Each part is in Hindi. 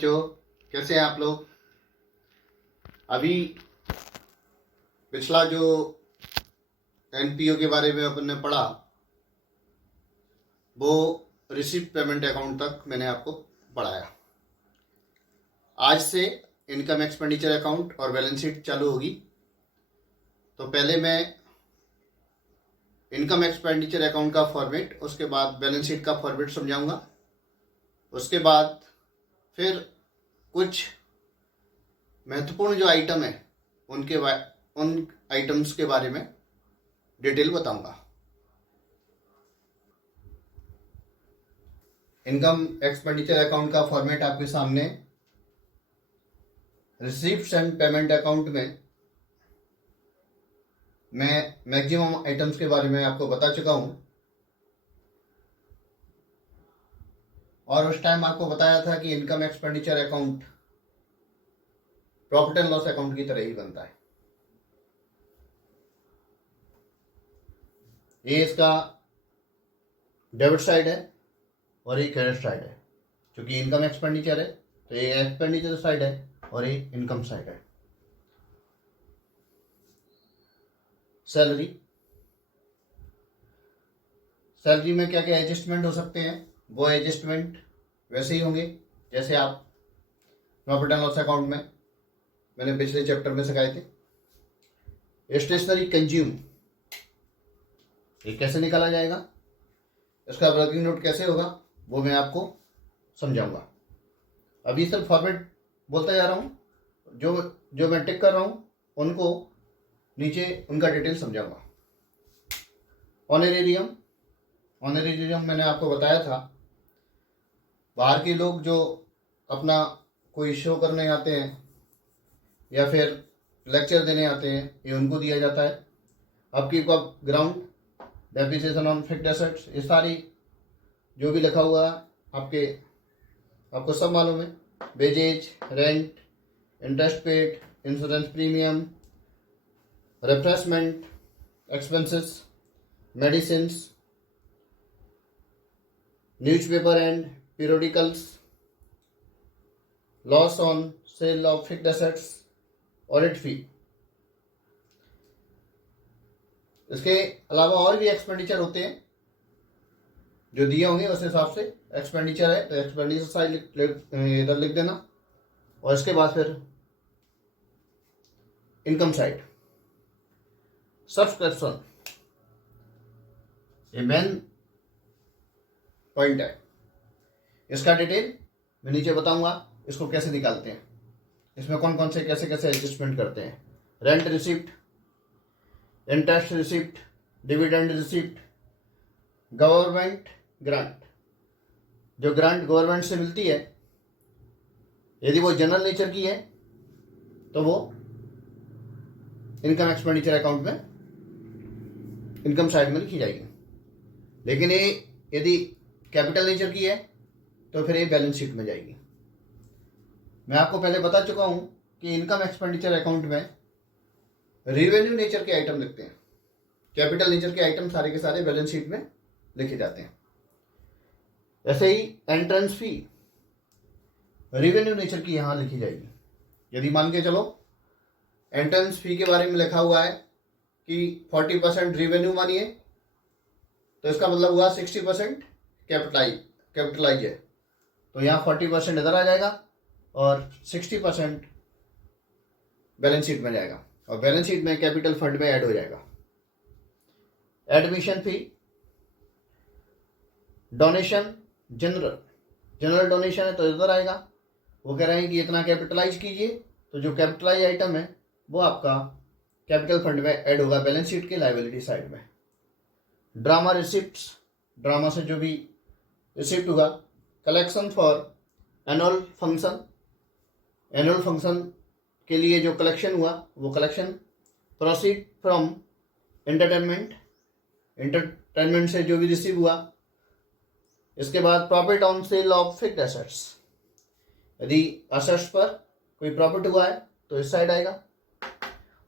बच्चों, कैसे हैं आप लोग। अभी पिछला जो एनपीओ के बारे में अपन ने पढ़ा वो रिसीप्ट पेमेंट अकाउंट तक मैंने आपको पढ़ाया। आज से इनकम एक्सपेंडिचर अकाउंट और बैलेंस शीट चालू होगी। तो पहले मैं इनकम एक्सपेंडिचर अकाउंट का फॉर्मेट, उसके बाद बैलेंस शीट का फॉर्मेट समझाऊंगा। उसके बाद फिर कुछ महत्वपूर्ण जो आइटम है उन आइटम्स के बारे में डिटेल बताऊंगा। इनकम एक्सपेंडिचर अकाउंट का फॉर्मेट आपके सामने। रिसीप्ट्स एंड पेमेंट अकाउंट में मैं मैक्सिमम आइटम्स के बारे में आपको बता चुका हूं, और उस टाइम आपको बताया था कि income expenditure account profit and loss account की तरह ही बनता है। ये इसका डेबिट साइड है और ये क्रेडिट साइड है। क्योंकि इनकम एक्सपेंडिचर है तो ये एक्सपेंडिचर साइड है और ये इनकम साइड है। सैलरी में क्या क्या एडजस्टमेंट हो सकते हैं, वो एडजस्टमेंट वैसे ही होंगे जैसे आप प्रॉफिट एंड लॉस अकाउंट में मैंने पिछले चैप्टर में सिखाए थे। स्टेशनरी कंज्यूम ये कैसे निकाला जाएगा, इसका वर्किंग नोट कैसे होगा, वो मैं आपको समझाऊंगा। अभी सिर्फ फॉर्मेट बोलता जा रहा हूँ। जो मैं टिक कर रहा हूँ उनको नीचे उनका डिटेल समझाऊंगा। ऑनरेरियम मैंने आपको बताया था, बाहर के लोग जो अपना कोई शो करने आते हैं या फिर लेक्चर देने आते हैं, ये उनको दिया जाता है। आपकी ground, depreciation on fixed assets, ये सारी जो भी लिखा हुआ है आपको सब मालूम है। Wages, rent, interest paid, insurance premium, refreshment expenses, medicines, newspaper and periodicals, loss on sale of fixed assets, audit fee. इसके अलावा और भी एक्सपेंडिचर होते हैं जो दिए होंगे, उस हिसाब से एक्सपेंडिचर है तो एक्सपेंडिचर साइड इधर लिख देना। और इसके बाद फिर इनकम साइड, सब्सक्रिप्शन, ये मेन पॉइंट है। इसका डिटेल मैं नीचे बताऊंगा, इसको कैसे निकालते हैं, इसमें कौन कौन से कैसे कैसे एडजस्टमेंट करते हैं। Rent receipt, interest receipt, dividend receipt, government grant, जो ग्रांट गवर्नमेंट से मिलती है, यदि वो जनरल नेचर की है तो वो इनकम एक्सपेंडिचर अकाउंट में इनकम साइड में लिखी जाएगी। लेकिन ये यदि कैपिटल नेचर की है तो फिर ये बैलेंस शीट में जाएगी। मैं आपको पहले बता चुका हूं कि इनकम एक्सपेंडिचर अकाउंट में रेवेन्यू नेचर के आइटम लिखते हैं, कैपिटल नेचर के आइटम सारे के सारे बैलेंस शीट में लिखे जाते हैं। ऐसे ही एंट्रेंस फी रेवेन्यू नेचर की यहां लिखी जाएगी। यदि मान के चलो एंट्रेंस फी के बारे में लिखा हुआ है कि 40% रेवेन्यू मानिए, तो इसका मतलब हुआ 60% कैपिटलाइज है, तो यहाँ 40% इधर आ जाएगा और 60% बैलेंस शीट में जाएगा, और बैलेंस शीट में कैपिटल फंड में ऐड हो जाएगा। Admission fee, donation, general donation है तो इधर आएगा। वो कह रहे हैं कि इतना कैपिटलाइज कीजिए, तो जो कैपिटलाइज आइटम है वो आपका कैपिटल फंड में ऐड होगा बैलेंस शीट के लायबिलिटी साइड में। ड्रामा रिसिप्ट्स, ड्रामा से जो भी रिसिप्ट होगा। कलेक्शन फॉर एनुअल फंक्शन के लिए जो कलेक्शन हुआ वो कलेक्शन। प्रोसीड फ्रॉम एंटरटेनमेंट से जो भी रिसीव हुआ। इसके बाद profit on sale of fixed assets, यदि एसेट्स पर कोई प्रॉफिट हुआ है तो इस साइड आएगा,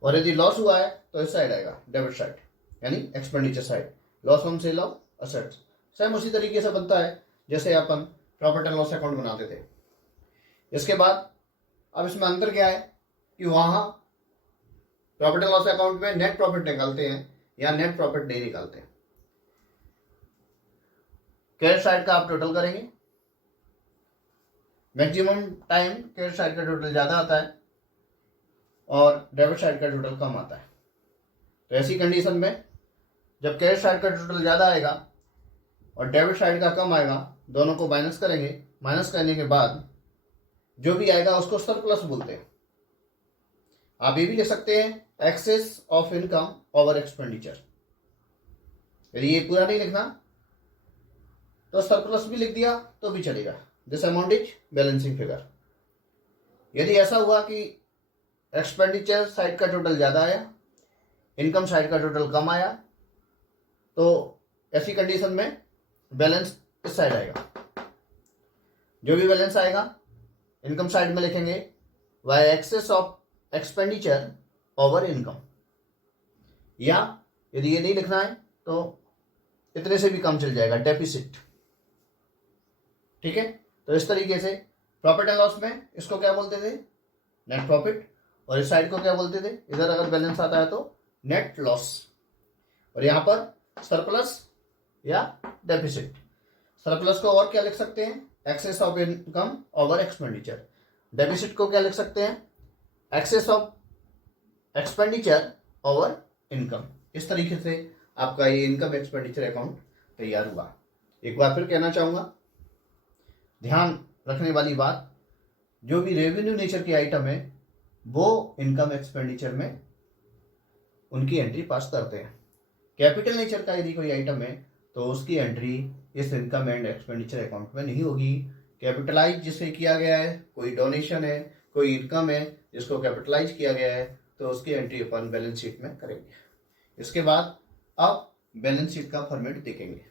और यदि लॉस हुआ है तो इस साइड आएगा, डेबिट साइड यानी expenditure side. Loss on sale of assets same उसी तरीके से बनता है जैसे अपन प्रॉफिट एंड लॉस अकाउंट बनाते थे। इसके बाद अब इसमें अंतर क्या है कि वहां प्रॉफिट एंड लॉस अकाउंट में नेट प्रॉफिट निकालते हैं या नेट प्रॉफिट नहीं निकालते हैं। क्रेडिट साइड का आप टोटल करेंगे, मैक्सिमम टाइम क्रेडिट साइड का टोटल ज़्यादा आता है और डेबिट साइड का टोटल कम आता है। तो ऐसी कंडीशन में जब क्रेडिट साइड का टोटल ज़्यादा आएगा और डेबिट साइड का कम आएगा, दोनों को माइनस करेंगे। माइनस करने के बाद जो भी आएगा उसको सरप्लस बोलते हैं। आप ये भी लिख सकते हैं excess of income over expenditure. यदि ये पूरा नहीं लिखना तो सरप्लस भी लिख दिया तो भी चलेगा। This amount is balancing figure. यदि ऐसा हुआ कि एक्सपेंडिचर साइड का टोटल ज़्यादा आया, इनकम साइड का टोटल कम आया, तो ऐसी कंडीशन में बैलेंस इस साइड आएगा। जो भी बैलेंस आएगा इनकम साइड में लिखेंगे वाई excess of expenditure over income, या यदि ये नहीं लिखना है तो इतने से भी कम चल जाएगा, डेफिसिट। ठीक है, तो इस तरीके से प्रॉफिट एंड लॉस में इसको क्या बोलते थे, नेट प्रॉफिट, और इस साइड को क्या बोलते थे, इधर अगर बैलेंस आता है तो नेट लॉस, और यहाँ पर सरप्लस या डेफिसिट। सरप्लस को और क्या लिख सकते हैं, excess of income over expenditure. Deficit को क्या लिख सकते हैं, excess of expenditure over income. इस तरीके से आपका ये इनकम एक्सपेंडिचर अकाउंट तैयार हुआ। एक बार फिर कहना चाहूँगा, ध्यान रखने वाली बात, जो भी रेवेन्यू नेचर की आइटम है वो इनकम एक्सपेंडिचर में उनकी एंट्री पास करते हैं। कैपिटल नेचर का यदि कोई आइटम है तो उसकी एंट्री इस इनकम एंड एक्सपेंडिचर अकाउंट में नहीं होगी। कैपिटलाइज जिसे किया गया है, कोई डोनेशन है, कोई इनकम है जिसको कैपिटलाइज किया गया है, तो उसकी एंट्री अपन बैलेंस शीट में करेंगे। इसके बाद अब बैलेंस शीट का फॉर्मेट देखेंगे।